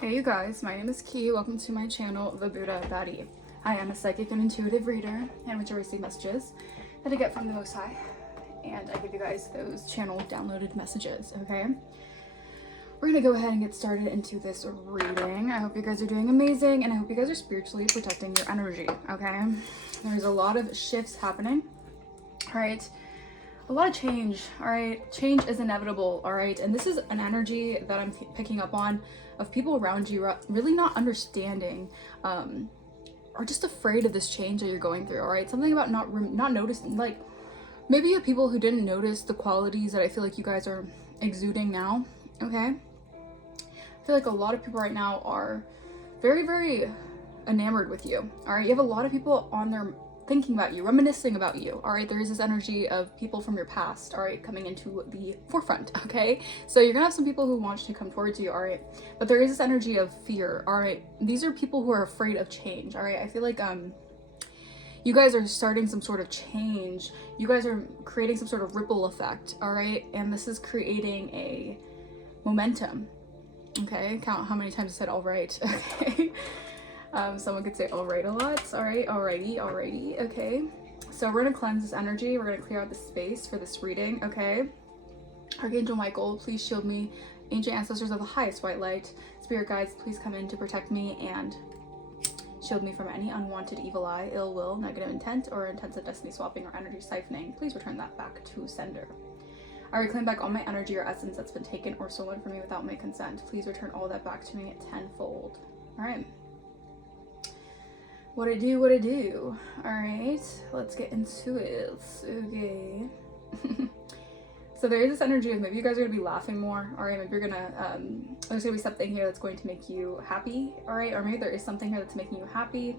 Hey you guys, my name is Ki. Welcome to my channel, The Buddha Baddie. I am a psychic and intuitive reader, and which I receive messages that I get from the Most High, and I give you guys those channel downloaded messages, okay? We're gonna go ahead and get started into this reading. I hope you guys are doing amazing, and I hope you guys are spiritually protecting your energy, okay? There's a lot of shifts happening, all right? A lot of change, all right? Change is inevitable, all right? And this is an energy that I'm picking up on of people around you really not understanding or just afraid of this change that you're going through, all right? Something about not noticing, like maybe you have people who didn't notice the qualities that I feel like you guys are exuding now, okay? I feel like a lot of people right now are very, very enamored with you, all right? You have a lot of people on their thinking about you, reminiscing about you, all right? There is this energy of people from your past, all right, coming into the forefront, okay? So you're gonna have some people who want to come towards you, all right? But there is this energy of fear, all right? These are people who are afraid of change, all right? I feel like you guys are starting some sort of change. You guys are creating some sort of ripple effect, all right? And this is creating a momentum, okay? Count how many times I said all right, okay? Someone could say all right a lot. All right, alrighty, okay. So we're gonna cleanse this energy. We're gonna clear out the space for this reading, okay? Archangel Michael, please shield me. Ancient ancestors of the highest white light, spirit guides, please come in to protect me and shield me from any unwanted evil eye, ill will, negative intent, or intensive destiny swapping or energy siphoning. Please return that back to sender. I reclaim back all my energy or essence that's been taken or stolen from me without my consent. Please return all that back to me at tenfold. All right. What I do. All right, let's get into it. Okay. So there is this energy of maybe you guys are gonna be laughing more, all right? Maybe you're gonna, there's gonna be something here that's going to make you happy, all right? Or maybe there is something here that's making you happy.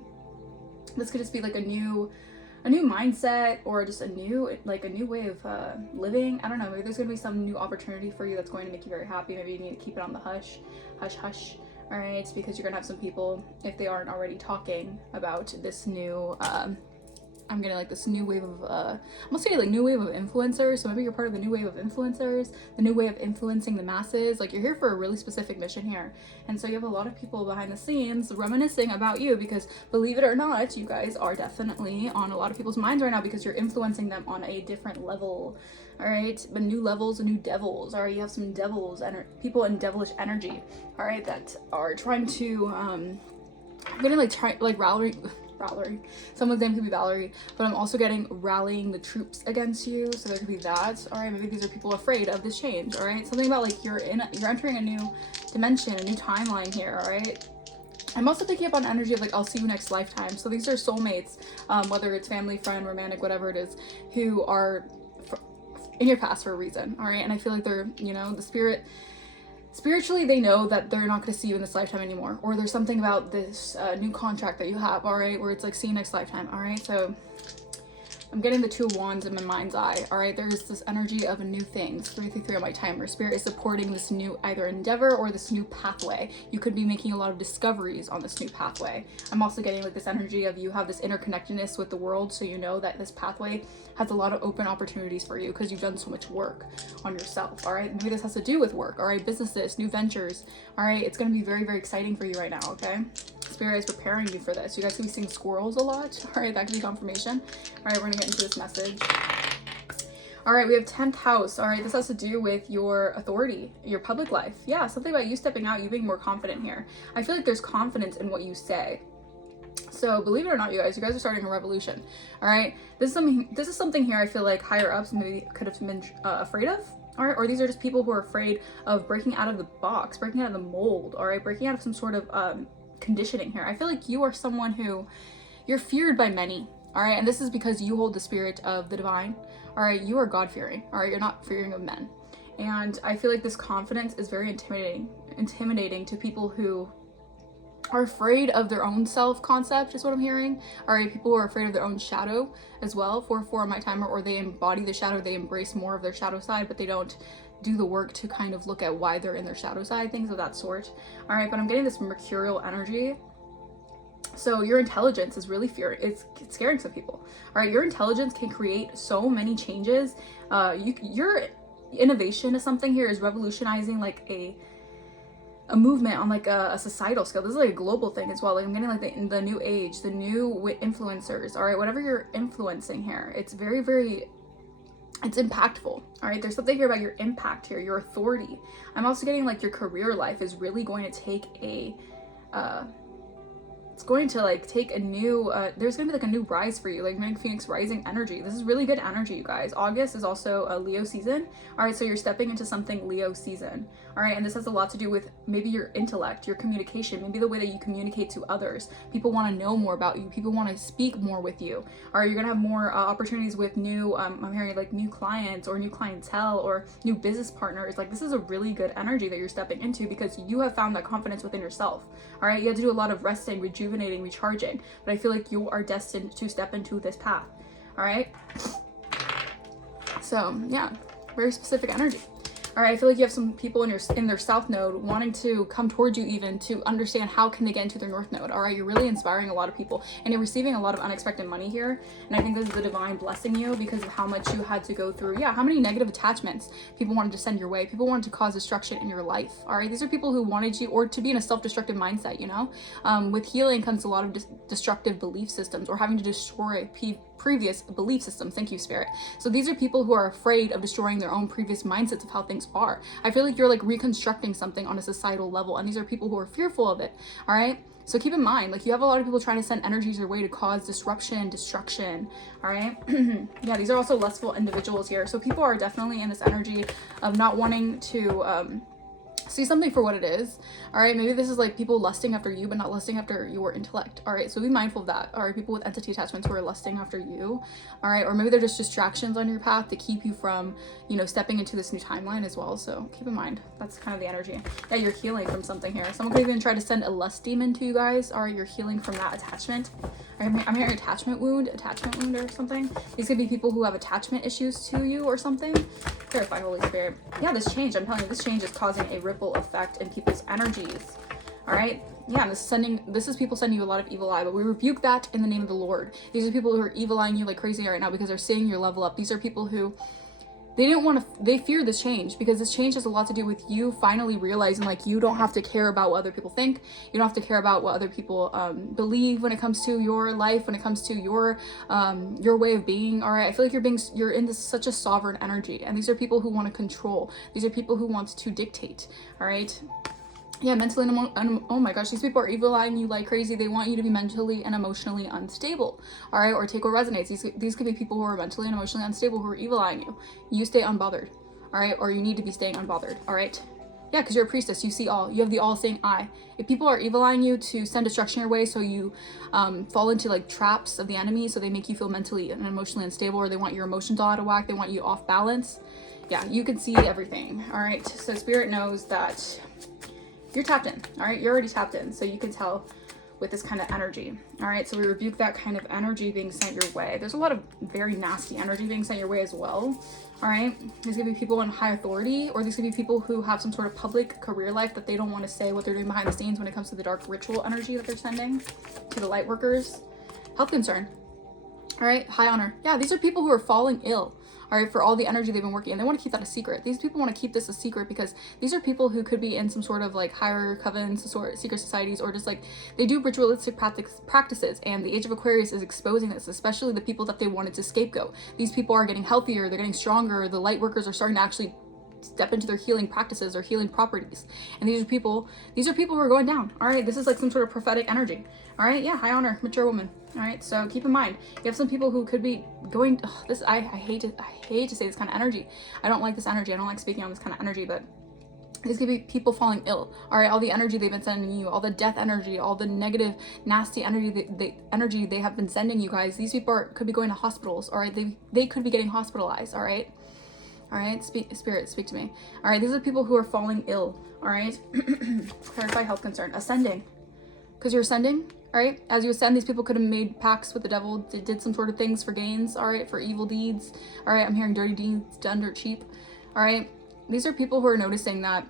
This could just be like a new mindset, or just a new way of living. I don't know, maybe there's gonna be some new opportunity for you that's going to make you very happy. Maybe you need to keep it on the hush. All right, because you're gonna have some people, if they aren't already talking about this new, I'm getting like this new wave of, I'm gonna say like new wave of influencers. So maybe you're part of the new wave of influencers, the new way of influencing the masses. Like you're here for a really specific mission here. And so you have a lot of people behind the scenes reminiscing about you, because believe it or not, you guys are definitely on a lot of people's minds right now because you're influencing them on a different level. All right, but new levels and new devils. All right, you have some devils and people in devilish energy, all right, that are trying to, I'm gonna rallying. Someone's name could be Valerie, but I'm also getting rallying the troops against you. So there could be that. All right, maybe these are people afraid of this change. All right, something about like you're entering a new dimension, a new timeline here. All right. I'm also picking up on energy of like, I'll see you next lifetime. So these are soulmates, whether it's family, friend, romantic, whatever it is, who are in your past for a reason. All right, and I feel like they're, you know, the spiritually they know that they're not going to see you in this lifetime anymore, or there's something about this new contract that you have, all right, where it's like see you next lifetime. All right, so I'm getting the Two of Wands in my mind's eye. All right, there's this energy of new things. 333 on my timer. Spirit is supporting this new either endeavor or this new pathway. You could be making a lot of discoveries on this new pathway. I'm also getting like this energy of you have this interconnectedness with the world, so you know that this pathway has a lot of open opportunities for you because you've done so much work on yourself. All right, maybe this has to do with work. All right, businesses, new ventures. All right, it's going to be very, very exciting for you right now. Okay. Spirit is preparing you for this. You guys could be seeing squirrels a lot. All right, that could be confirmation. All right, we're gonna get into this message. All right, we have 10th house. All right, this has to do with your authority, your public life. Yeah, something about you stepping out, you being more confident here. I feel like there's confidence in what you say. So believe it or not, you guys are starting a revolution. All right, this is something here I feel like higher ups maybe could have been afraid of. All right, or these are just people who are afraid of breaking out of the box, breaking out of the mold. All right, breaking out of some sort of conditioning here. I feel like you are someone who you're feared by many. All right, and this is because you hold the spirit of the divine. All right, you are God-fearing. All right, you're not fearing of men. And I feel like this confidence is very intimidating to people who are afraid of their own self-concept, is what I'm hearing. All right, people who are afraid of their own shadow as well. 4-4 on my timer, or they embody the shadow, they embrace more of their shadow side, but they don't do the work to kind of look at why they're in their shadow side, things of that sort. All right, but I'm getting this mercurial energy. So your intelligence is really it's scaring some people. All right, your intelligence can create so many changes. Your innovation is something here is revolutionizing like a movement on like a societal scale. This is like a global thing as well. Like I'm getting like the new age, the new influencers. All right, whatever you're influencing here, it's very, very, it's impactful. All right, there's something here about your impact here, your authority. I'm also getting like your career life is really going to take a it's going to like take a new there's gonna be like a new rise for you, like Phoenix rising energy. This is really good energy, you guys. August is also a Leo season. All right, so you're stepping into something Leo season. All right, and this has a lot to do with maybe your intellect, your communication, maybe the way that you communicate to others. People want to know more about you, people want to speak more with you. All right, you're gonna have more opportunities with new I'm hearing like new clients or new clientele or new business partners. Like this is a really good energy that you're stepping into because you have found that confidence within yourself. All right, you have to do a lot of resting, rejuvenating, recharging, but I feel like you are destined to step into this path. All right, so yeah, very specific energy. All right, I feel like you have some people in their south node wanting to come towards you, even to understand how can they get into their north node. All right, you're really inspiring a lot of people and you're receiving a lot of unexpected money here, and I think this is the divine blessing you because of how much you had to go through. Yeah, how many negative attachments people wanted to send your way, people wanted to cause destruction in your life. All right, these are people who wanted you or to be in a self-destructive mindset, you know. With healing comes a lot of destructive belief systems or having to destroy previous belief systems. Thank you, Spirit. So these are people who are afraid of destroying their own previous mindsets of how things are. I feel like you're like reconstructing something on a societal level, and these are people who are fearful of it. All right, so keep in mind, like you have a lot of people trying to send energies your way to cause disruption, destruction. All right. Yeah, these are also lustful individuals here, so people are definitely in this energy of not wanting to see something for what it is. All right, maybe this is like people lusting after you but not lusting after your intellect. All right, so be mindful of that. All right, people with entity attachments who are lusting after you. All right, or maybe they're just distractions on your path to keep you from, you know, stepping into this new timeline as well. So keep in mind, that's kind of the energy. Yeah, you're healing from something here. Someone could even try to send a lust demon to you guys. All right, you're healing from that attachment. I'm hearing attachment wound or something. These could be people who have attachment issues to you or something. Clarify, Holy Spirit. Yeah, this change, I'm telling you, this change is causing a ripple effect in people's energies. All right. Yeah, this is people sending you a lot of evil eye, but we rebuke that in the name of the Lord. These are people who are evil eyeing you like crazy right now because they're seeing your level up. These are people who they fear this change because this change has a lot to do with you finally realizing like you don't have to care about what other people think. You don't have to care about what other people believe when it comes to your life, when it comes to your way of being. All right, I feel like you're in this such a sovereign energy, and these are people who want to control. These are people who want to dictate. All right. Yeah, mentally and oh my gosh, these people are evil eyeing you like crazy. They want you to be mentally and emotionally unstable. All right, or take what resonates. These could be people who are mentally and emotionally unstable who are evil eyeing you. You stay unbothered. All right, or you need to be staying unbothered. All right. Yeah, because you're a priestess. You see all. You have the all-seeing eye. If people are evil eyeing you to send destruction your way, so you fall into like traps of the enemy, so they make you feel mentally and emotionally unstable, or they want your emotions all out of whack, they want you off balance. Yeah, you can see everything. All right. So Spirit knows that you're tapped in. All right, you're already tapped in, so you can tell with this kind of energy. All right, so we rebuke that kind of energy being sent your way. There's a lot of very nasty energy being sent your way as well. All right, these could be people in high authority, or these could be people who have some sort of public career life that they don't want to say what they're doing behind the scenes when it comes to the dark ritual energy that they're sending to the light workers. Health concern. All right, high honor. Yeah, these are people who are falling ill. All right, for all the energy they've been working, and they want to keep that a secret. These people want to keep this a secret because these are people who could be in some sort of like higher covens, sort of secret societies, or just like they do ritualistic practices. And the Age of Aquarius is exposing this, especially the people that they wanted to scapegoat. These people are getting healthier, they're getting stronger. The light workers are starting to actually step into their healing practices or healing properties, and these are people who are going down. All right, this is like some sort of prophetic energy. All right, yeah, high honor, mature woman. All right, so keep in mind you have some people who could be going this. I hate to say this kind of energy. I don't like this energy. I don't like speaking on this kind of energy, but these could be people falling ill. All right, all the energy they've been sending you, all the death energy, all the negative, nasty energy they have been sending you guys. These people could be going to hospitals. All right, they could be getting hospitalized. All right. All right, Spirit, speak to me. All right, these are people who are falling ill. All right, clarify health concern. Ascending, because you're ascending. All right, as you ascend, these people could have made pacts with the devil, did some sort of things for gains. All right, for evil deeds. All right, I'm hearing dirty deeds done dirt cheap. All right, these are people who are noticing that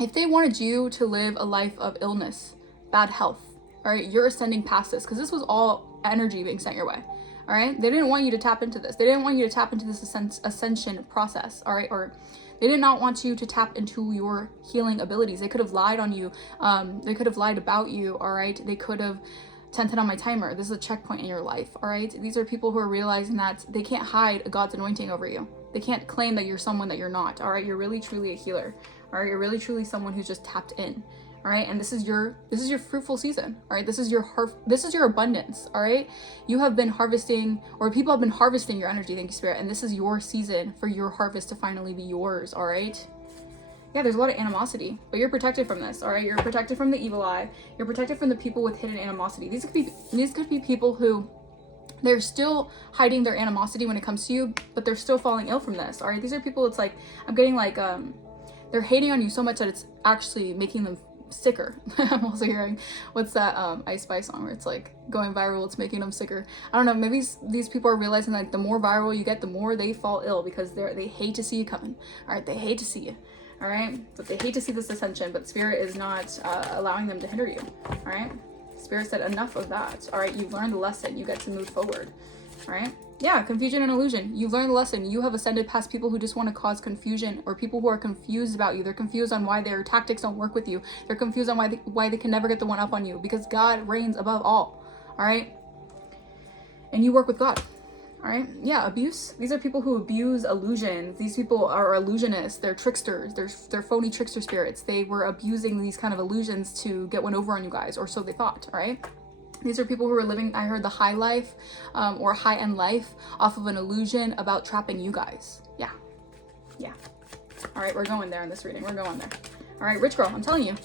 if they wanted you to live a life of illness, bad health, all right, you're ascending past this because this was all energy being sent your way. all right? They didn't want you to tap into this. They didn't want you to tap into this ascension process, all right? Or they did not want you to tap into your healing abilities. They could have lied on you. They could have lied about you, all right? They could have 10 on my timer. This is a checkpoint in your life, all right? These are people who are realizing that they can't hide a God's anointing over you. They can't claim that you're someone that you're not, all right? You're really, truly a healer, all right? You're really, truly someone who's just tapped in, all right? And this is your fruitful season, all right? This is your abundance, all right? You have been harvesting, or people have been harvesting your energy, thank you, Spirit, and this is your season for your harvest to finally be yours, all right? Yeah, there's a lot of animosity, but you're protected from this, all right? You're protected from the evil eye. You're protected from the people with hidden animosity. These could be people who they're still hiding their animosity when it comes to you, but they're still falling ill from this, all right? These are people, it's like, I'm getting like, they're hating on you so much that it's actually making them sicker. I'm also hearing, what's that Ice Spice song where it's like going viral, it's making them sicker. I don't know, maybe these people are realizing like the more viral you get, the more they fall ill because they hate to see you coming, all right? They hate to see you. All right, but they hate to see this ascension, but Spirit is not allowing them to hinder you. All right, Spirit said enough of that. All right, you've learned the lesson. You get to move forward. All right, yeah, confusion and illusion. You've learned the lesson. You have ascended past people who just want to cause confusion, or people who are confused about you. They're confused on why their tactics don't work with you. They're confused on why they can never get the one up on you, because God reigns above all. All right, and you work with God. All right, yeah, abuse. These are people who abuse illusions. These people are illusionists. They're tricksters. They're phony trickster spirits. They were abusing these kind of illusions to get one over on you guys, or so they thought, all right? These are people who are living, I heard, the high life or high-end life off of an illusion about trapping you guys. Yeah, yeah. All right, we're going there in this reading. We're going there. All right, rich girl, I'm telling you,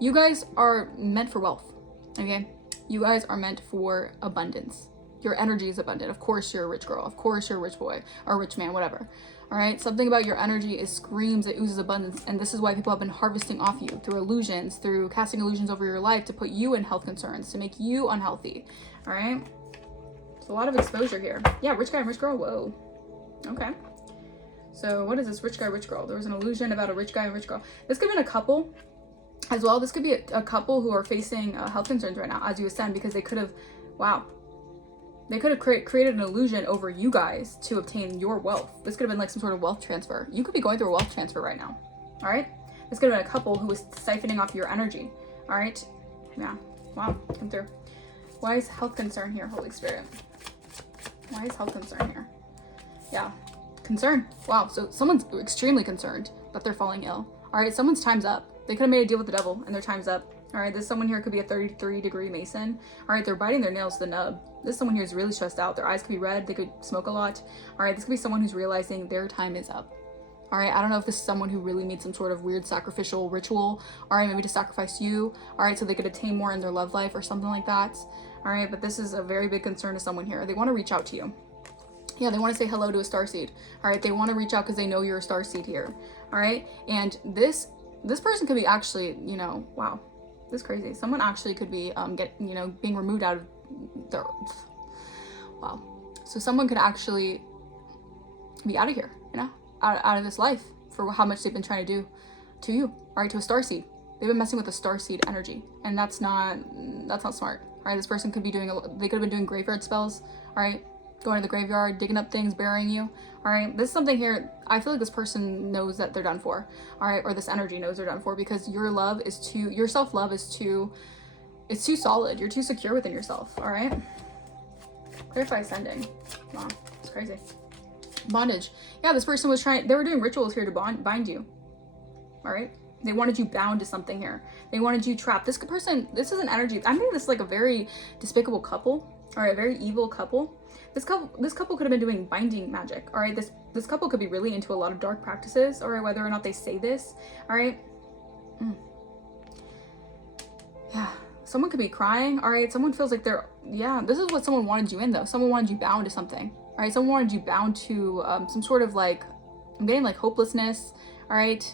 you guys are meant for wealth, okay? You guys are meant for abundance. Your energy is abundant. Of course you're a rich girl. Of course you're a rich boy or a rich man, whatever. All right. Something about your energy screams, it oozes abundance. And this is why people have been harvesting off you through illusions, through casting illusions over your life to put you in health concerns, to make you unhealthy. All right. There's a lot of exposure here. Yeah. Rich guy, rich girl. Whoa. Okay. So what is this rich guy, rich girl? There was an illusion about a rich guy and rich girl. This could have been a couple as well. This could be a couple who are facing health concerns right now as you ascend, because they could have, wow. They could have created an illusion over you guys to obtain your wealth. This could have been like some sort of wealth transfer. You could be going through a wealth transfer right now. All right. This could have been a couple who was siphoning off your energy. All right. Yeah. Wow. Come through. Why is health concern here, Holy Spirit? Why is health concern here? Yeah. Concern. Wow. So someone's extremely concerned that they're falling ill. All right. Someone's time's up. They could have made a deal with the devil and their time's up. All right. This someone here could be a 33-degree Mason. All right. They're biting their nails to the nub. This someone here is really stressed out. Their eyes could be red. They could smoke a lot. All right. This could be someone who's realizing their time is up. All right. I don't know if this is someone who really made some sort of weird sacrificial ritual. All right. Maybe to sacrifice you. All right. So they could attain more in their love life or something like that. All right. But this is a very big concern to someone here. They want to reach out to you. Yeah. They want to say hello to a starseed. All right. They want to reach out because they know you're a starseed here. All right. And this person could be actually, you know, wow. This is crazy. Someone actually could be being removed out of their, wow. So someone could actually be out of here, you know, out of this life for how much they've been trying to do to you, all right, to a starseed. They've been messing with the starseed energy, and that's not smart. All right, this person could be they could have been doing graveyard spells, all right, going to the graveyard, digging up things, burying you. All right, this is something here. I feel like this person knows that they're done for. All right, or this energy knows they're done for, because your self-love is too solid. You're too secure within yourself. All right. Clarify ascending. Wow, it's crazy. Bondage. Yeah, this person was they were doing rituals here to bind you. All right. They wanted you bound to something here. They wanted you trapped. This is an energy. I'm thinking this is like a very despicable couple, or a very evil couple. This couple could have been doing binding magic. All right, this couple could be really into a lot of dark practices. All right, whether or not they say this. All right. Yeah, someone could be crying. All right, someone feels like this is what someone wanted you in, though. Someone wanted you bound to something. All right, someone wanted you bound to some sort of like, I'm getting like hopelessness. All right,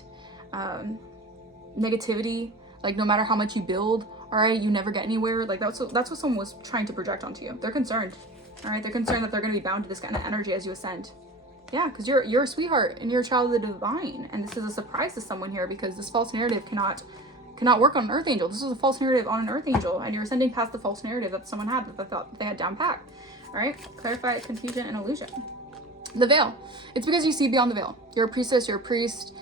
negativity. Like no matter how much you build, all right, you never get anywhere. Like that's what someone was trying to project onto you. They're concerned. All right, they're concerned that they're going to be bound to this kind of energy as you ascend. Yeah, because you're a sweetheart and you're a child of the divine, and this is a surprise to someone here, because this false narrative cannot work on an earth angel. This is a false narrative on an earth angel, and you're ascending past the false narrative that someone had, that they thought they had down packed. All right, clarify confusion and illusion. The veil. It's because you see beyond the veil. You're a priestess, you're a priest.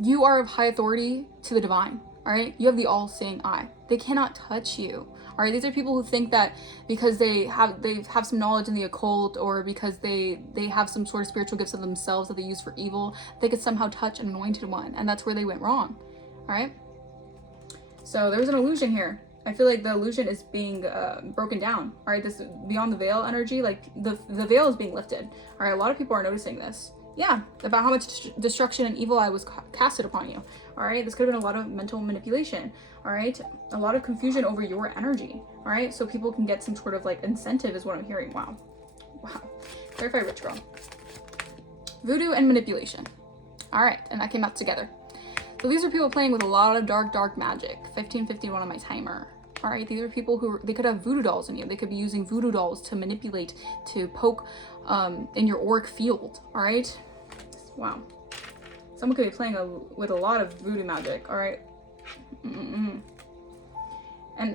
You are of high authority to the divine. All right, you have the all-seeing eye. They cannot touch you. All right, these are people who think that because they have some knowledge in the occult, or because they have some sort of spiritual gifts of themselves that they use for evil, they could somehow touch an anointed one, and that's where they went wrong. All right, so there's an illusion here. I feel like the illusion is being broken down. All right, this beyond the veil energy, like the veil is being lifted. All right, a lot of people are noticing this. Yeah, about how much destruction and evil eye was casted upon you. All right, this could have been a lot of mental manipulation. All right, a lot of confusion over your energy. All right, so people can get some sort of like incentive is what I'm hearing. Wow. Clarify rich girl. Voodoo and manipulation. All right, and that came out together. So these are people playing with a lot of dark magic. 1551 on my timer. All right, these are people who, they could have voodoo dolls in you. They could be using voodoo dolls to manipulate, to poke in your auric field. All right, wow. Someone could be playing with a lot of voodoo magic. All right. And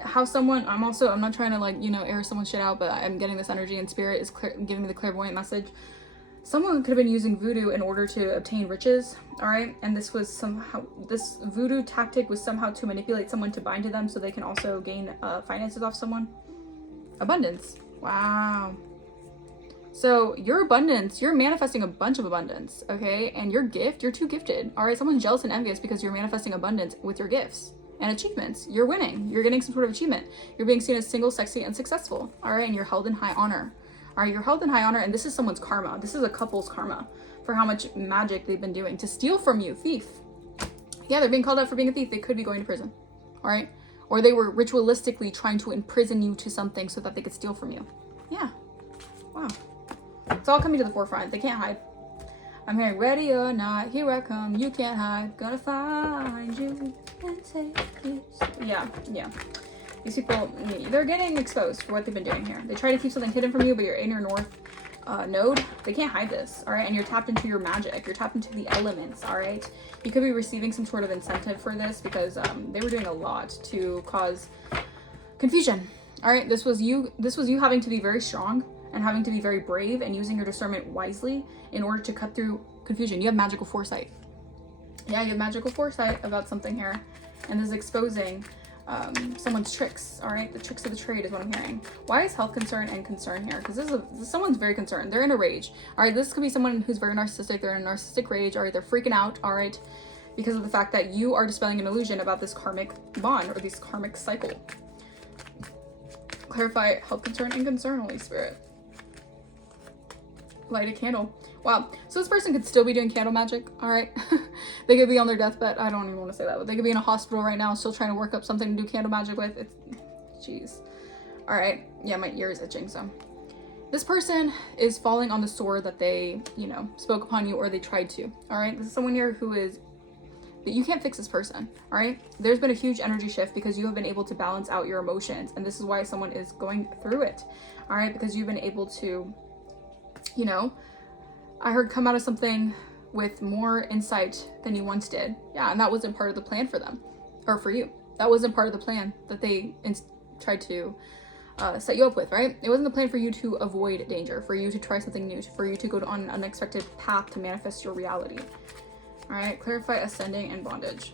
how someone, I'm not trying to like, you know, air someone's shit out, but I'm getting this energy, and spirit is giving me the clairvoyant message. Someone could have been using voodoo in order to obtain riches, all right? And this voodoo tactic was somehow to manipulate someone to bind to them so they can also gain finances off someone. Abundance, wow. So your abundance, you're manifesting a bunch of abundance, okay? And your gift, you're too gifted, all right? Someone's jealous and envious because you're manifesting abundance with your gifts and achievements. You're winning, you're getting some sort of achievement. You're being seen as single, sexy, and successful, all right? And you're held in high honor. All right, you're held in high honor, and this is someone's karma. This is a couple's karma for how much magic they've been doing to steal from you. Thief. Yeah, they're being called out for being a thief. They could be going to prison. All right, or they were ritualistically trying to imprison you to something so that they could steal from you. Yeah. Wow. It's all coming to the forefront. They can't hide. I'm hearing ready or not, here I come. You can't hide. Gonna find you and take it. Yeah. These people, they're getting exposed for what they've been doing here. They try to keep something hidden from you, but you're in your north node. They can't hide this, all right? And you're tapped into your magic. You're tapped into the elements, all right? You could be receiving some sort of incentive for this because they were doing a lot to cause confusion, all right? This was you having to be very strong and having to be very brave and using your discernment wisely in order to cut through confusion. You have magical foresight. Yeah, you have magical foresight about something here. And this is exposing someone's tricks, all right? The tricks of the trade is what I'm hearing. Why is health concern and concern here? Because someone's very concerned. They're in a rage, all right? This could be someone who's very narcissistic. They're in a narcissistic rage, all right? They're freaking out, all right? Because of the fact that you are dispelling an illusion about this karmic bond or this karmic cycle. Clarify health concern and concern, Holy Spirit. Light a candle. Wow. So this person could still be doing candle magic, all right? They could be on their deathbed. I don't even want to say that, but they could be in a hospital right now still trying to work up something to do candle magic with. It's, jeez. All right. Yeah, my ear is itching, so. This person is falling on the sword that they, you know, spoke upon you or they tried to, all right? This is someone here who is, you can't fix this person, all right? There's been a huge energy shift because you have been able to balance out your emotions, and this is why someone is going through it, all right? Because you've been able to, you know, I heard come out of something with more insight than you once did. Yeah, and that wasn't part of the plan for them, or for you. That wasn't part of the plan that they tried to set you up with, right? It wasn't the plan for you to avoid danger, for you to try something new, for you to go on an unexpected path to manifest your reality. All right, clarify ascending and bondage.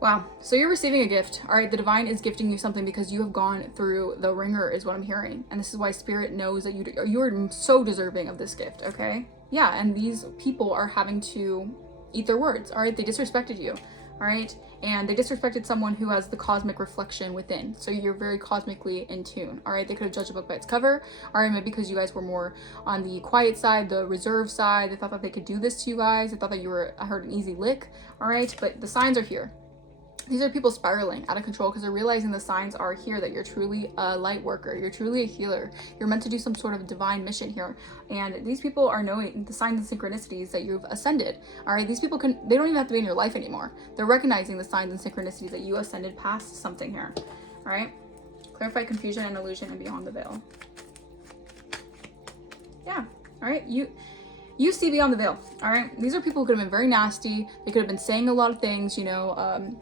Wow, so you're receiving a gift, all right? The divine is gifting you something because you have gone through the ringer is what I'm hearing. And this is why spirit knows that you're so deserving of this gift, okay? Yeah, and these people are having to eat their words, all right? They disrespected you, all right? And they disrespected someone who has the cosmic reflection within. So you're very cosmically in tune, all right? They could have judged a book by its cover, all right? Maybe because you guys were more on the quiet side, the reserved side. They thought that they could do this to you guys. They thought that you were, I heard, an easy lick, all right? But the signs are here. These are people spiraling out of control because they're realizing the signs are here that you're truly a light worker. You're truly a healer. You're meant to do some sort of divine mission here. And these people are knowing the signs and synchronicities that you've ascended. All right, these people they don't even have to be in your life anymore. They're recognizing the signs and synchronicities that you ascended past something here. All right, clarify confusion and illusion and beyond the veil. Yeah, all right, you see beyond the veil. All right, these are people who could have been very nasty. They could have been saying a lot of things, you know,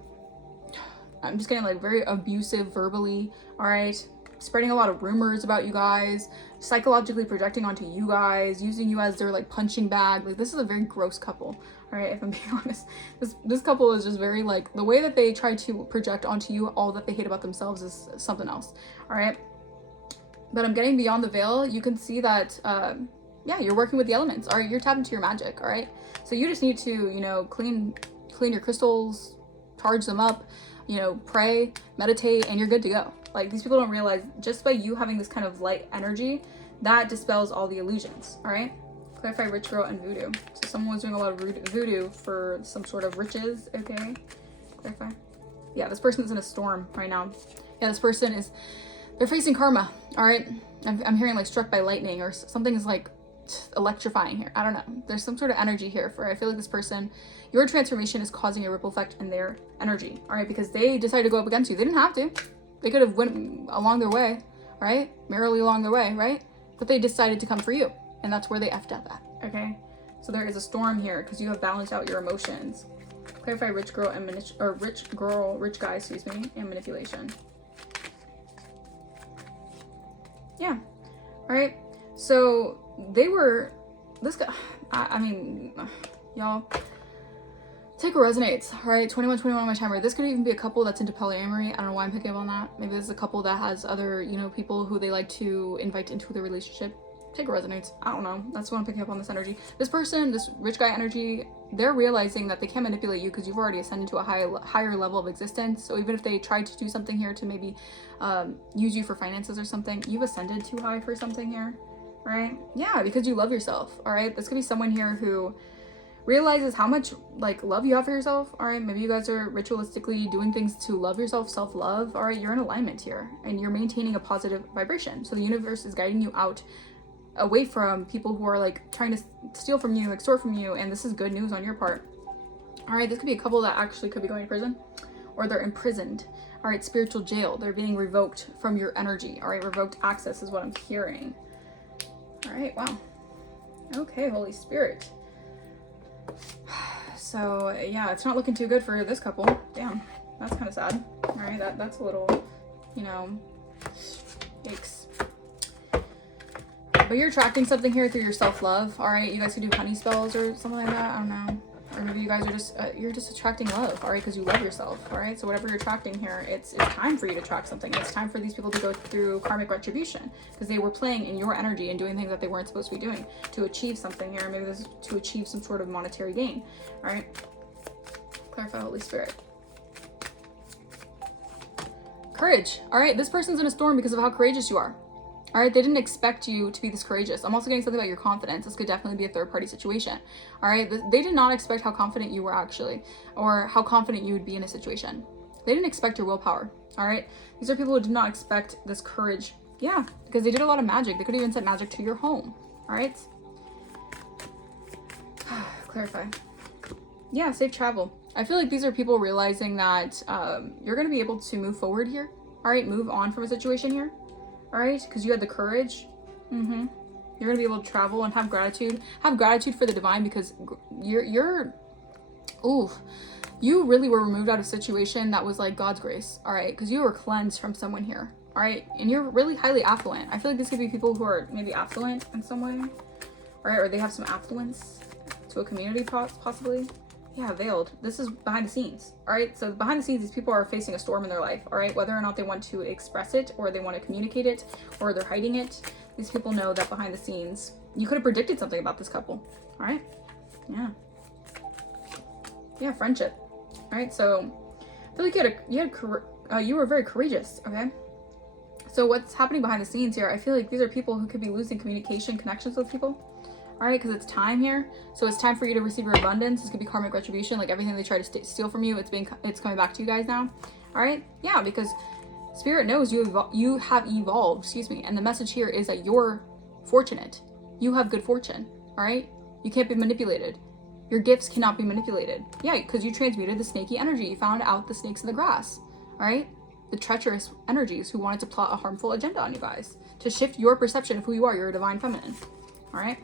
I'm just getting like very abusive verbally, all right? Spreading a lot of rumors about you guys, psychologically projecting onto you guys, using you as their like punching bag. Like, this is a very gross couple, all right? If I'm being honest, this couple is just very like, the way that they try to project onto you all that they hate about themselves is something else, all right? But I'm getting beyond the veil. You can see that, yeah, you're working with the elements, all right? You're tapping into your magic, all right? So you just need to, you know, clean your crystals, charge them up, you know, pray, meditate, and you're good to go. Like, these people don't realize just by you having this kind of light energy, that dispels all the illusions, all right? Clarify rich girl and voodoo. So someone was doing a lot of voodoo for some sort of riches, okay? Clarify. Yeah, this person is in a storm right now. Yeah, this person is, they're facing karma, all right? I'm hearing like struck by lightning, or something is like electrifying here. I don't know. There's some sort of energy here for, I feel like this person, your transformation is causing a ripple effect in their energy, all right? Because they decided to go up against you. They didn't have to. They could have went along their way, right? Merrily along their way, right? But they decided to come for you, and that's where they effed up at, okay? So there is a storm here because you have balanced out your emotions. Clarify rich girl and rich guy, excuse me, and manipulation. Yeah, all right. So they were, this guy, I mean, y'all, take what resonates, all right? 21 on my timer. This could even be a couple that's into polyamory. I don't know why I'm picking up on that. Maybe this is a couple that has other, you know, people who they like to invite into their relationship. Take what resonates. I don't know. That's what I'm picking up on this energy. This person, this rich guy energy, they're realizing that they can't manipulate you because you've already ascended to a higher level of existence. So even if they tried to do something here to maybe use you for finances or something, you've ascended too high for something here, right? Yeah, because you love yourself, all right? This could be someone here who realizes how much like love you have for yourself, all right? Maybe you guys are ritualistically doing things to love yourself, self-love, all right? You're in alignment here and you're maintaining a positive vibration. So the universe is guiding you out away from people who are like trying to steal from you, extort from you, and this is good news on your part. All right, this could be a couple that actually could be going to prison, or they're imprisoned. All right, spiritual jail. They're being revoked from your energy. All right, revoked access is what I'm hearing. All right, wow. Okay, Holy Spirit. So yeah, it's not looking too good for this couple. Damn, that's kind of sad. All right, that's a little, you know, yikes. But you're attracting something here through your self-love, all right? You guys could do honey spells or something like that, I don't know. Or maybe you guys are just, you're just attracting love, all right? Because you love yourself, all right? So whatever you're attracting here, it's time for you to attract something. It's time for these people to go through karmic retribution because they were playing in your energy and doing things that they weren't supposed to be doing to achieve something here. Maybe this is to achieve some sort of monetary gain, all right? Clarify, Holy Spirit. Courage, all right? This person's in a storm because of how courageous you are. All right, they didn't expect you to be this courageous. I'm also getting something about your confidence. This could definitely be a third-party situation. All right, they did not expect how confident you were actually, or how confident you would be in a situation. They didn't expect your willpower. All right, these are people who did not expect this courage. Yeah, because they did a lot of magic. They could even send magic to your home. All right. Clarify. Yeah, safe travel. I feel like these are people realizing that you're going to be able to move forward here. All right, move on from a situation here. All right, because you had the courage. You're gonna be able to travel and have gratitude. Have gratitude for the divine because you really were removed out of a situation that was like God's grace. All right, because you were cleansed from someone here. All right, and you're really highly affluent. I feel like this could be people who are maybe affluent in some way. All right, or they have some affluence to a community possibly. Yeah, veiled. This is behind the scenes. All right, so behind the scenes, these people are facing a storm in their life. All right, whether or not they want to express it or they want to communicate it or they're hiding it, these people know that behind the scenes, you could have predicted something about this couple. All right, yeah, friendship. All right, so I feel like you were very courageous. Okay, so what's happening behind the scenes here? I feel like these are people who could be losing communication connections with people. All right, because it's time here. So it's time for you to receive your abundance. This could be karmic retribution, like everything they try to steal from you, it's coming back to you guys now. All right, yeah, because Spirit knows you have evolved, excuse me. And the message here is that you're fortunate. You have good fortune, all right? You can't be manipulated. Your gifts cannot be manipulated. Yeah, because you transmuted the snaky energy. You found out the snakes in the grass, all right? The treacherous energies who wanted to plot a harmful agenda on you guys to shift your perception of who you are. You're a divine feminine, all right?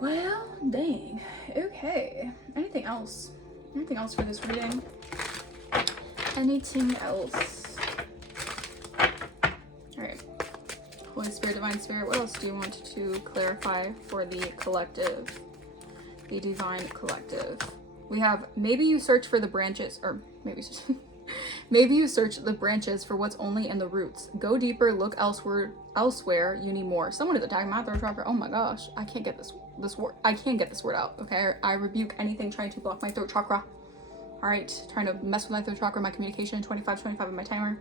Well, dang. Okay. Anything else? Anything else for this reading? Anything else? Alright. Holy Spirit, Divine Spirit, what else do you want to clarify for the collective? The Divine Collective. We have, maybe you search for the branches, or maybe maybe you search the branches for what's only in the roots. Go deeper, look elsewhere, you need more. Someone is attacking my throat chakra. Oh my gosh, I can't get this word. I can't get this word out, okay? I rebuke anything trying to block my throat chakra. All right, trying to mess with my throat chakra, my communication, 25 in my timer.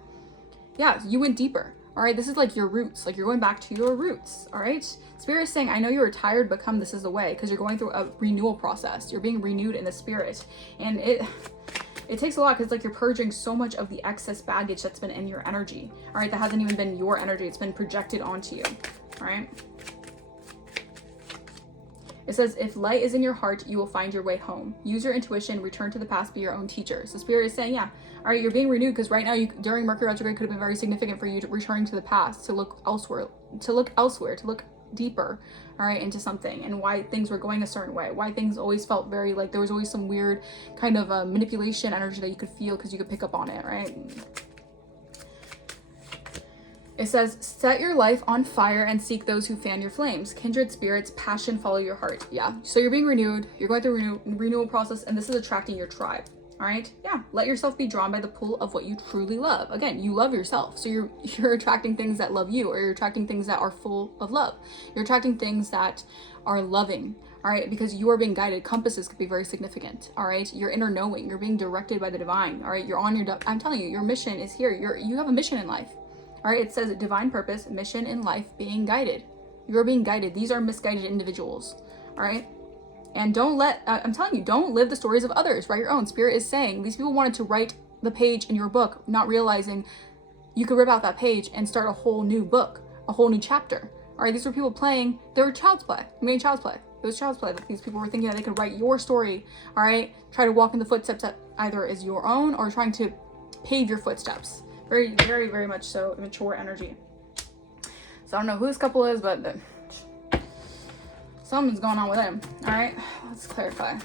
Yeah, you went deeper. All right, this is like your roots, like you're going back to your roots. All right, Spirit is saying, I know you were tired, but come, this is the way, because you're going through a renewal process. You're being renewed in the spirit, and it takes a lot, because like you're purging so much of the excess baggage that's been in your energy. All right, that hasn't even been your energy. It's been projected onto you. All right. It says, if light is in your heart, you will find your way home. Use your intuition, return to the past, be your own teacher. So Spirit is saying, yeah, all right, you're being renewed, because right now, during Mercury retrograde could have been very significant for you to returning to the past, to look elsewhere, to look deeper, all right, into something, and why things were going a certain way, why things always felt very like there was always some weird kind of manipulation energy that you could feel because you could pick up on it, right? It says, set your life on fire and seek those who fan your flames. Kindred spirits, passion, follow your heart. Yeah, so you're being renewed, you're going through a renewal process, and this is attracting your tribe. All right, yeah, let yourself be drawn by the pull of what you truly love. Again, you love yourself, so you're attracting things that love you, or you're attracting things that are full of love. You're attracting things that are loving, all right, because you are being guided. Compasses could be very significant, all right? Your inner knowing, you're being directed by the divine, all right? You're on your, I'm telling you, your mission is here. You have a mission in life, all right? It says divine purpose, mission in life, being guided. You're being guided. These are misguided individuals, all right? And don't I'm telling you, don't live the stories of others, write your own. Spirit is saying these people wanted to write the page in your book, not realizing you could rip out that page and start a whole new book, a whole new chapter. All right, these were people playing, they were child's play, child's play. It was child's play that these people were thinking that they could write your story, all right? Try to walk in the footsteps that either is your own or trying to pave your footsteps. Very, very, very much so immature energy. So I don't know who this couple is, but something's going on with him. All right, let's clarify.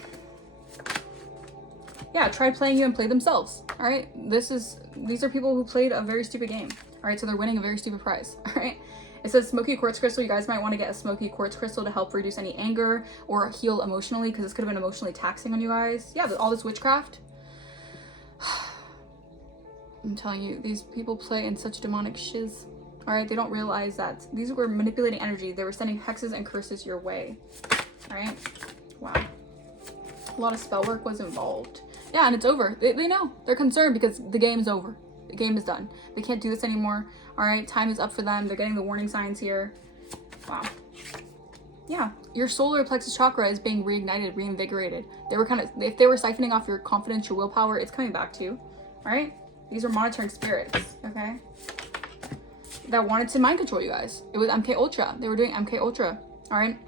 Yeah, try playing you and play themselves. All right, these are people who played a very stupid game. All right, so they're winning a very stupid prize. All right, it says smoky quartz crystal. You guys might want to get a smoky quartz crystal to help reduce any anger or heal emotionally, because this could have been emotionally taxing on you guys. Yeah, all this witchcraft. I'm telling you, these people play in such demonic shiz. All right, they don't realize that these were manipulating energy. They were sending hexes and curses your way. All right, wow. A lot of spell work was involved. Yeah, and it's over. They know. They're concerned because the game is over. The game is done. They can't do this anymore. All right, time is up for them. They're getting the warning signs here. Wow. Yeah, your solar plexus chakra is being reignited, reinvigorated. They were if they were siphoning off your confidence, your willpower, it's coming back to you. All right, these are monitoring spirits. Okay. That wanted to mind control you guys. It was MK Ultra. They were doing MK Ultra. All right.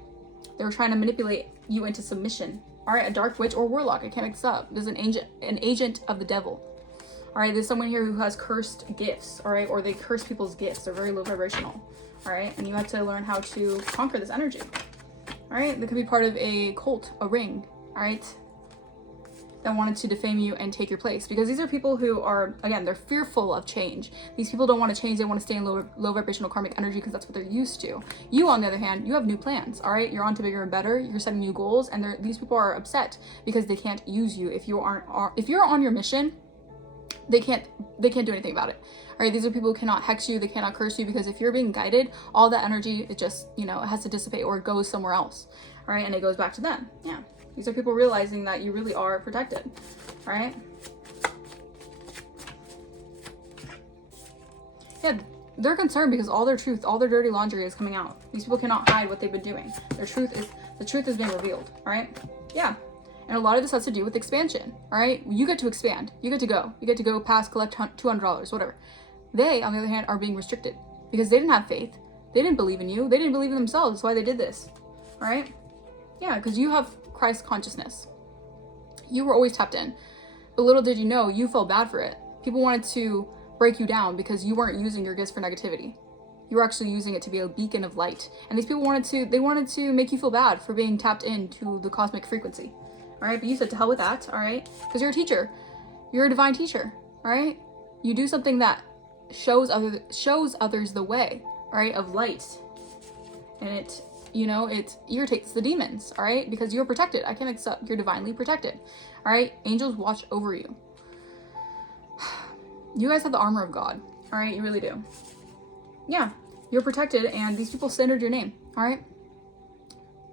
They were trying to manipulate you into submission. All right. A dark witch or warlock. I can't mix up. There's an agent of the devil. All right. There's someone here who has cursed gifts. All right. Or they curse people's gifts. They're very low vibrational. All right. And you have to learn how to conquer this energy. All right. They could be part of a cult, a ring. All right. That wanted to defame you and take your place, because these are people who are, again, they're fearful of change. These people don't want to change. They want to stay in low vibrational karmic energy because that's what they're used to. You, on the other hand, you have new plans. All right, you're on to bigger and better. You're setting new goals, and these people are upset because they can't use you. If you're on your mission, they can't do anything about it. All right, these are people who cannot hex you. They cannot curse you, because if you're being guided, all that energy, it just, it has to dissipate, or it goes somewhere else. All right, and it goes back to them. Yeah. These are people realizing that you really are protected, all right? Yeah, they're concerned because all their truth, all their dirty laundry is coming out. These people cannot hide what they've been doing. The truth is being revealed, all right? Yeah, and a lot of this has to do with expansion, all right? You get to expand. You get to go. You get to go past, collect $200, whatever. They, on the other hand, are being restricted because they didn't have faith. They didn't believe in you. They didn't believe in themselves. That's why they did this, all right? Yeah, because you have Christ consciousness. You were always tapped in, but little did you know, you felt bad for it. People wanted to break you down because you weren't using your gifts for negativity. You were actually using it to be a beacon of light. And these people wanted to make you feel bad for being tapped into the cosmic frequency. all right? But you said to hell with that, all right? Because you're a teacher. You're a divine teacher, all right? You do something that shows others the way, all right, of light. And it, you know, it irritates the demons, all right? Because you're protected. I can accept you're divinely protected, all right? Angels watch over you. You guys have the armor of God, all right? You really do. Yeah, you're protected, and these people slandered your name, all right?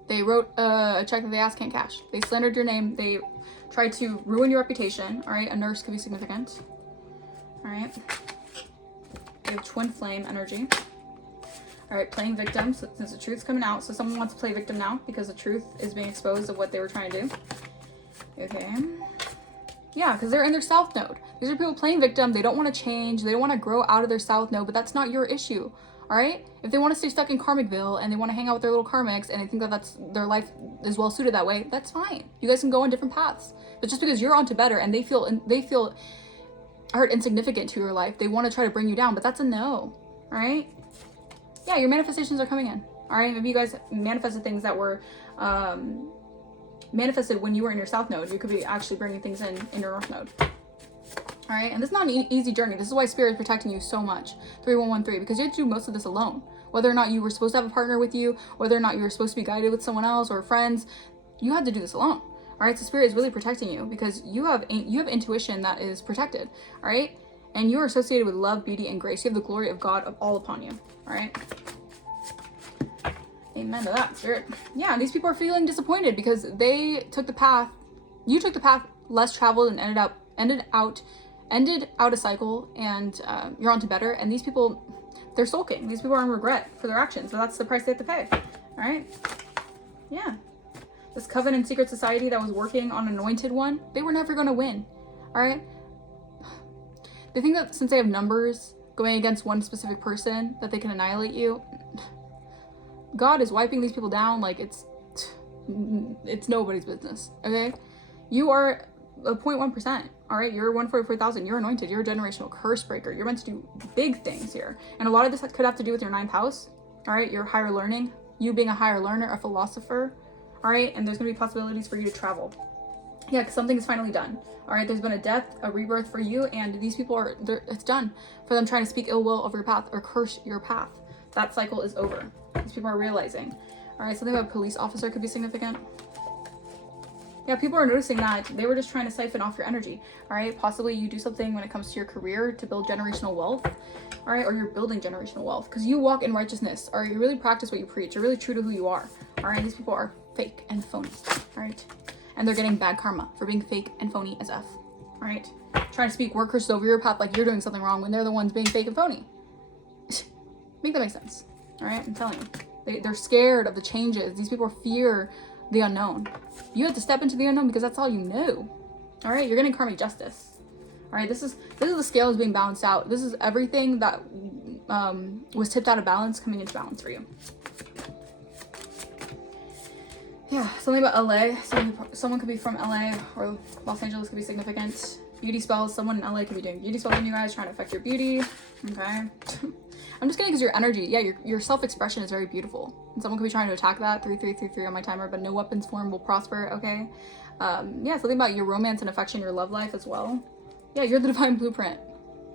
They wrote a check that they asked can't cash. They slandered your name. They tried to ruin your reputation, all right? A nurse could be significant, all right? You have twin flame energy. All right, playing victim, so since the truth's coming out. So someone wants to play victim now because the truth is being exposed of what they were trying to do. Okay. Yeah, because they're in their south node. These are people playing victim. They don't want to change. They don't want to grow out of their south node, but that's not your issue. All right? If they want to stay stuck in Karmicville and they want to hang out with their little karmics and they think that that's their life is well suited that way, that's fine. You guys can go on different paths. But just because you're on to better and they feel hurt insignificant to your life, they want to try to bring you down, but that's a no. All right? Yeah, your manifestations are coming in. All right? Maybe you guys manifested things that were manifested when you were in your south node. You could be actually bringing things in your north node. All right, and this is not an easy journey. This is why Spirit is protecting you so much. 3113, because you had to do most of this alone. Whether or not you were supposed to have a partner with you, whether or not you were supposed to be guided with someone else or friends, you had to do this alone. All right, so Spirit is really protecting you because you have intuition that is protected. All right, and you are associated with love, beauty, and grace. You have the glory of God all upon you. All right. Amen to that, Spirit. Yeah, these people are feeling disappointed because they took the path, you took the path less traveled and ended out a cycle, and you're on to better. And these people, they're sulking. These people are in regret for their actions. So that's the price they have to pay. All right. Yeah. This coven and secret society that was working on Anointed One, they were never going to win. All right. They think that since they have numbers going against one specific person, that they can annihilate you. God is wiping these people down like it's nobody's business. Okay. You are a 0.1%. All right, you're 144,000. You're anointed. You're a generational curse breaker. You're meant to do big things here, and a lot of this could have to do with your 9th house. All right, your higher learning, you being a higher learner, a philosopher. All right, and there's gonna be possibilities for you to travel. Yeah, because something is finally done. All right, there's been a death, a rebirth for you, and these people it's done for them trying to speak ill will of your path or curse your path. That cycle is over. These people are realizing. All right, something about a police officer could be significant. Yeah, people are noticing that they were just trying to siphon off your energy, all right? Possibly you do something when it comes to your career to build generational wealth, all right? Or you're building generational wealth because you walk in righteousness, or you really practice what you preach. You're really true to who you are, all right? These people are fake and phony, all right? And they're getting bad karma for being fake and phony as F, all right? Trying to speak word curses over your path like you're doing something wrong when they're the ones being fake and phony. Make that make sense, all right? I'm telling you. They're scared of the changes. These people fear the unknown. You have to step into the unknown because that's all you know. All right, you're getting karmic justice. All right, this is the scales being balanced out. This is everything that was tipped out of balance coming into balance for you. Yeah, something about LA. Someone could be from LA, or Los Angeles could be significant. Beauty spells. Someone in LA could be doing beauty spells on you guys, trying to affect your beauty. Okay. I'm just kidding because your energy, yeah, your self-expression is very beautiful. And someone could be trying to attack that. 3333 on my timer, but no weapons form will prosper, okay? Yeah, something about your romance and affection, your love life as well. Yeah, you're the divine blueprint.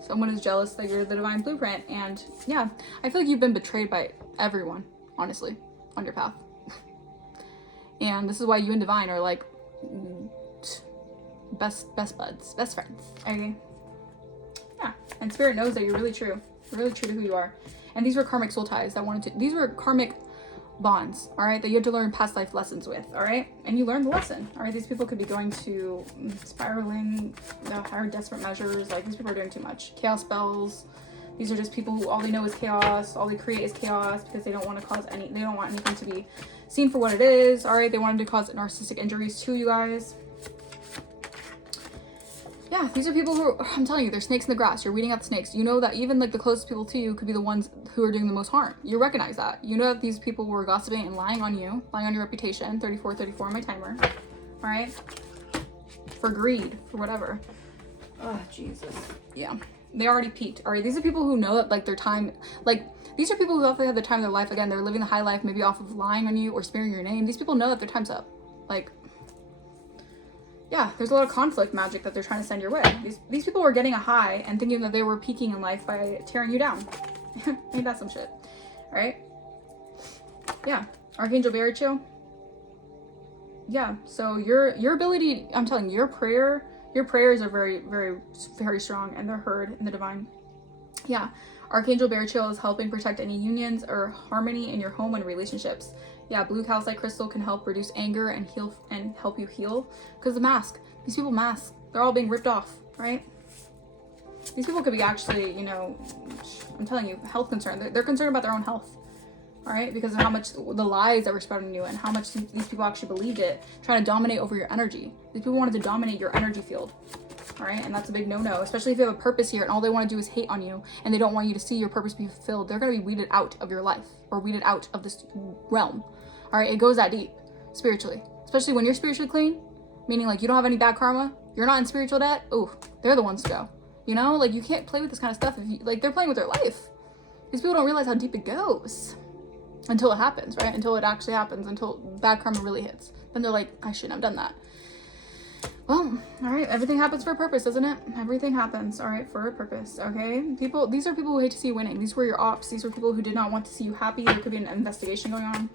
Someone is jealous that you're the divine blueprint. And yeah, I feel like you've been betrayed by everyone, honestly, on your path. And this is why you and divine are like best buds, best friends, okay? Yeah, and Spirit knows that you're really true. Really true to who you are. And these were karmic soul ties that these were karmic bonds, all right, that you had to learn past life lessons with, all right? And you learned the lesson, all right? These people could be going to spiraling, higher desperate measures. Like, these people are doing too much. Chaos spells. These are just people who all they know is chaos. All they create is chaos because they don't want to they don't want anything to be seen for what it is, all right? They wanted to cause narcissistic injuries to you guys. Yeah, these are people who, I'm telling you, they're snakes in the grass. You're weeding out the snakes. You know that even like the closest people to you could be the ones who are doing the most harm. You recognize that. You know that these people were gossiping and lying on you, lying on your reputation. 3434 on my timer. All right? For greed, for whatever. Oh, Jesus. Yeah. They already peaked. All right, these are people who know that like their time, like these are people who definitely have the time of their life. Again, they're living the high life, maybe off of lying on you or smearing your name. These people know that their time's up. Like, yeah, there's a lot of conflict magic that they're trying to send your way. These people were getting a high and thinking that they were peaking in life by tearing you down. Ain't that some shit, right? Yeah, Archangel Barichil. Yeah, so your ability, I'm telling you, your prayers are very, very, very strong, and they're heard in the divine. Yeah, Archangel Barichil is helping protect any unions or harmony in your home and relationships. Yeah, blue calcite crystal can help reduce anger and heal and help you heal. Because the mask, these people mask, they're all being ripped off, right? These people could be actually, you know, I'm telling you, health concern. They're concerned about their own health, all right? Because of how much the lies that were spread on you and how much these people actually believed it, trying to dominate over your energy. These people wanted to dominate your energy field, all right? And that's a big no-no, especially if you have a purpose here and all they want to do is hate on you and they don't want you to see your purpose be fulfilled. They're going to be weeded out of your life or weeded out of this realm, all right? It goes that deep spiritually, especially when you're spiritually clean, meaning like you don't have any bad karma, you're not in spiritual debt. Ooh, they're the ones to go. You know, like you can't play with this kind of stuff if you, like, they're playing with their life. These people don't realize how deep it goes until it happens, right? Until it actually happens, until bad karma really hits. Then they're like, I shouldn't have done that. Well, all right, everything happens for a purpose, doesn't it? Everything happens, all right, for a purpose, okay? These are people who hate to see you winning. These were your ops. These were people who did not want to see you happy. There could be an investigation going on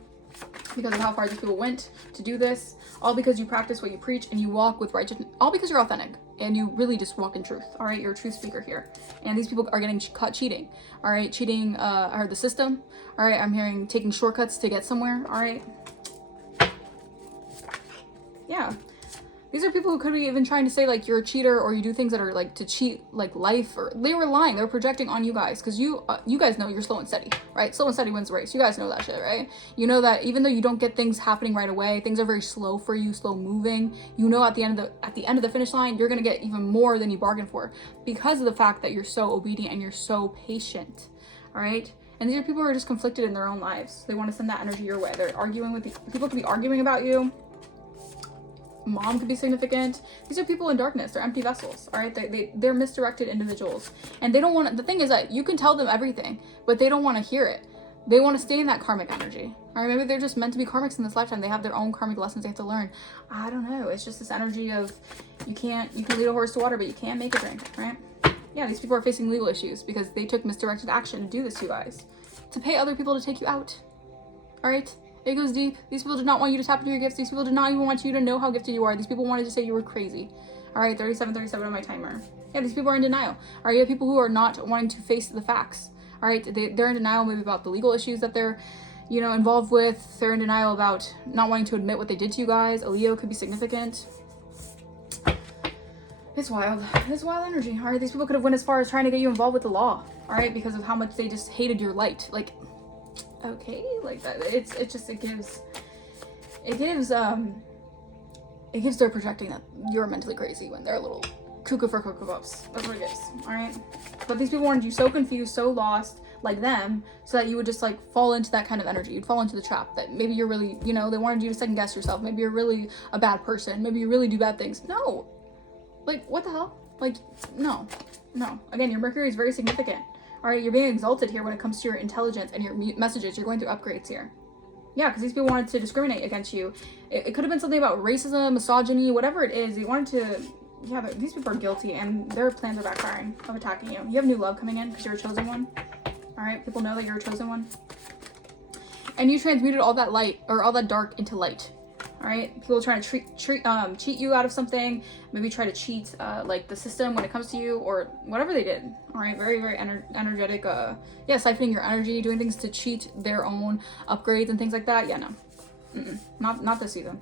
because of how far these people went to do this, all because you practice what you preach and you walk with righteousness, all because you're authentic and you really just walk in truth, all right? You're a truth speaker here. And these people are getting caught cheating, all right? Cheating, I heard the system, all right? I'm hearing taking shortcuts to get somewhere, all right? Yeah. These are people who could be even trying to say like you're a cheater or you do things that are like to cheat like life, or they were lying. They were projecting on you guys because you guys know you're slow and steady, right? Slow and steady wins the race. You guys know that shit, right? You know that even though you don't get things happening right away, things are very slow for you, slow moving. You know at the end of the finish line, you're gonna get even more than you bargained for because of the fact that you're so obedient and you're so patient, all right? And these are people who are just conflicted in their own lives. They want to send that energy your way. They're arguing with you. People could be arguing about you. Mom could be significant. These are people in darkness. They're empty vessels, all right? They're misdirected individuals, and they don't want to, the thing is that you can tell them everything, but they don't want to hear it. They want to stay in that karmic energy, all right? Maybe they're just meant to be karmics in this lifetime. They have their own karmic lessons they have to learn. I don't know. It's just this energy of you can lead a horse to water, but you can't make it drink, right? Yeah, these people are facing legal issues because they took misdirected action to do this to you guys, to pay other people to take you out, all right? It goes deep. These people did not want you to tap into your gifts. These people did not even want you to know how gifted you are. These people wanted to say you were crazy. All right, 37 on my timer. Yeah, these people are in denial. All right, you have people who are not wanting to face the facts. All right, they're in denial maybe about the legal issues that they're, you know, involved with. They're in denial about not wanting to admit what they did to you guys. A Leo could be significant. It's wild. It's wild energy. All right, these people could have went as far as trying to get you involved with the law. All right, because of how much they just hated your light. Like, okay, like that. It gives they're projecting that you're mentally crazy when they're a little cuckoo for Cocoa Puffs. That's what it is, all right? But these people wanted you so confused, so lost, like them, so that you would just like fall into that kind of energy. You'd fall into the trap that maybe you're really, you know, they wanted you to second guess yourself. Maybe you're really a bad person. Maybe you really do bad things. No, like what the hell? Like, no. Again, your Mercury is very significant. All right, you're being exalted here when it comes to your intelligence and your messages. You're going through upgrades here. Yeah, because these people wanted to discriminate against you. It could have been something about racism, misogyny, whatever it is. They wanted to, yeah, these people are guilty and their plans are backfiring of attacking you. You have new love coming in because you're a chosen one. All right, people know that you're a chosen one. And you transmuted all that light or all that dark into light. All right, people trying to cheat you out of something, maybe try to cheat like the system when it comes to you or whatever they did. All right, very, very energetic, yeah, siphoning your energy, doing things to cheat their own upgrades and things like that. Yeah, no, not this season.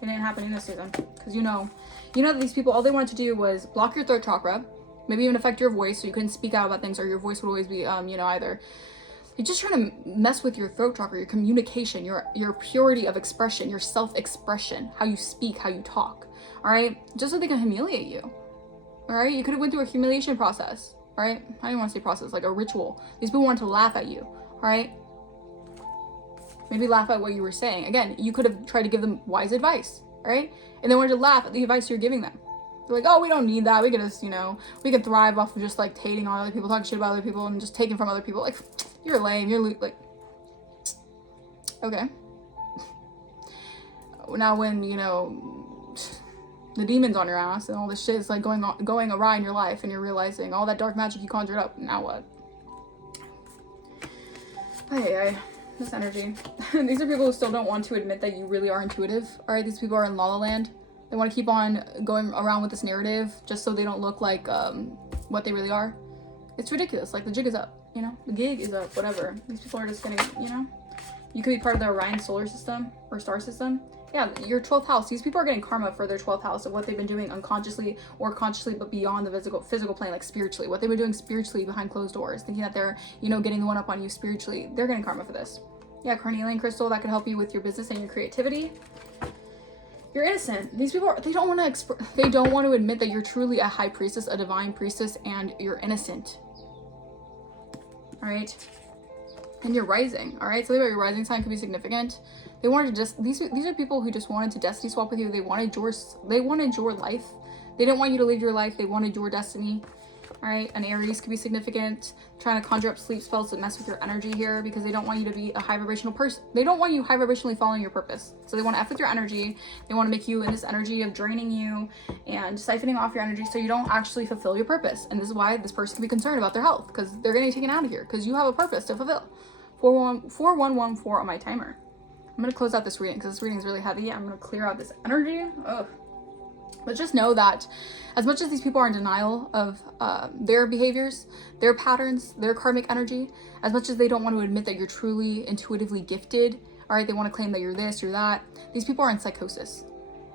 It ain't happening this season because you know that these people, all they wanted to do was block your throat chakra, maybe even affect your voice so you couldn't speak out about things, or your voice would always be, you know, either. You're just trying to mess with your throat chakra, your communication, your purity of expression, your self-expression, how you speak, how you talk, all right? Just so they can humiliate you, all right? You could have went through a humiliation process, all right? I don't want to say process, like a ritual. These people wanted to laugh at you, all right? Maybe laugh at what you were saying. Again, you could have tried to give them wise advice, all right? And they wanted to laugh at the advice you're giving them. They're like, oh, we don't need that. We can just, you know, we can thrive off of just like hating on other people, talking shit about other people, and just taking from other people. Like, you're lame. You're like, okay. Now when, you know, the demons on your ass and all this shit is like going awry in your life, and you're realizing all that dark magic you conjured up, now what? Hey, this energy. These are people who still don't want to admit that you really are intuitive. All right, these people are in La La Land. They want to keep on going around with this narrative just so they don't look like what they really are. It's ridiculous. Like, the jig is up, you know? The gig is up, whatever. These people are just gonna, you know? You could be part of the Orion solar system or star system. Yeah, your 12th house. These people are getting karma for their 12th house of what they've been doing unconsciously or consciously, but beyond the physical plane, like spiritually. What they've been doing spiritually behind closed doors, thinking that they're, you know, getting the one up on you spiritually. They're getting karma for this. Yeah, carnelian crystal, that could help you with your business and your creativity. You're innocent. These people, they don't want to admit that you're truly a high priestess, a divine priestess, and you're innocent. All right. And you're rising. All right. Something about your rising sign could be significant. They wanted to just, these are people who just wanted to destiny swap with you. They wanted your life. They didn't want you to live your life. They wanted your destiny. All right. An Aries could be significant. Trying to conjure up sleep spells that mess with your energy here, because they don't want you to be a high vibrational person. They don't want you high vibrationally following your purpose. So they want to F with your energy. They want to make you in this energy of draining you and siphoning off your energy so you don't actually fulfill your purpose. And this is why this person can be concerned about their health, because they're getting taken out of here because you have a purpose to fulfill. 4114 on my timer. I'm going to close out this reading because this reading is really heavy. I'm going to clear out this energy. Ugh. But just know that as much as these people are in denial of their behaviors, their patterns, their karmic energy, as much as they don't want to admit that you're truly intuitively gifted, all right, they want to claim that you're this, you're that, these people are in psychosis.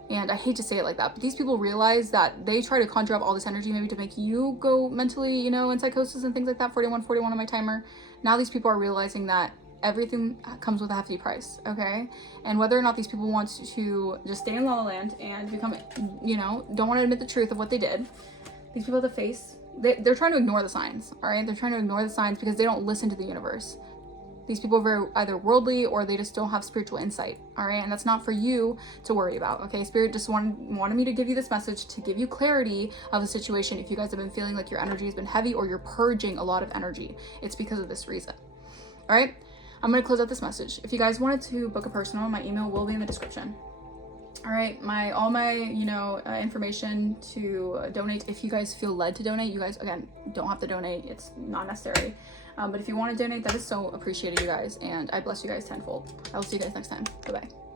And I hate to say it like that, but these people realize that they try to conjure up all this energy maybe to make you go mentally, you know, in psychosis and things like that. 4141 on my timer. Now these people are realizing that everything comes with a hefty price, okay? And whether or not these people want to just stay in La La Land and become, you know, don't want to admit the truth of what they did, these people at the face, they're trying to ignore the signs, all right? They're trying to ignore the signs because they don't listen to the universe. These people are very either worldly or they just don't have spiritual insight, all right? And that's not for you to worry about, okay? Spirit just wanted me to give you this message to give you clarity of the situation. If you guys have been feeling like your energy has been heavy or you're purging a lot of energy, it's because of this reason, all right? I'm going to close out this message. If you guys wanted to book a personal, my email will be in the description. All right, all my you know, information to donate. If you guys feel led to donate, you guys, again, don't have to donate. It's not necessary. But if you want to donate, that is so appreciated, you guys. And I bless you guys tenfold. I will see you guys next time. Bye-bye.